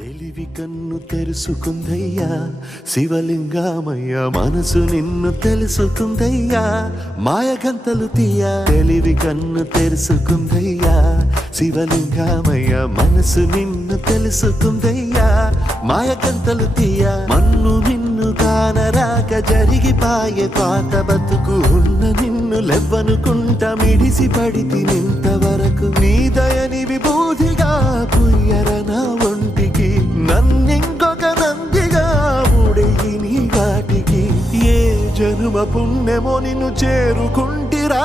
తెలివి కన్ను తెరుసుకుందయ్యా శివలింగమయ్య మనసు నిన్ను తెలుసుకుందయ్యా మాయగంతలు తీయ తెలివి కన్ను తెరుసుకుందయ్యా శివలింగమయ్య మనసు నిన్ను తెలుసుకుందయ్యా మాయగంతలు తీయ మన్ను నిన్ను కానరాక జరిగిపాయే పాత బతుకు ఉన్న నిన్ను లెవ్వనుకుంట మిడిసి పడితి నింతవరకు నీ దయని విభూతిగా పుయ్యరన ఒంటికి నన్నింకొక నందిగా ఊడెయ్యి నీ ఘాటికి ఏ జనుమ పుణ్యమో నిన్ను చేరుకుంటిరా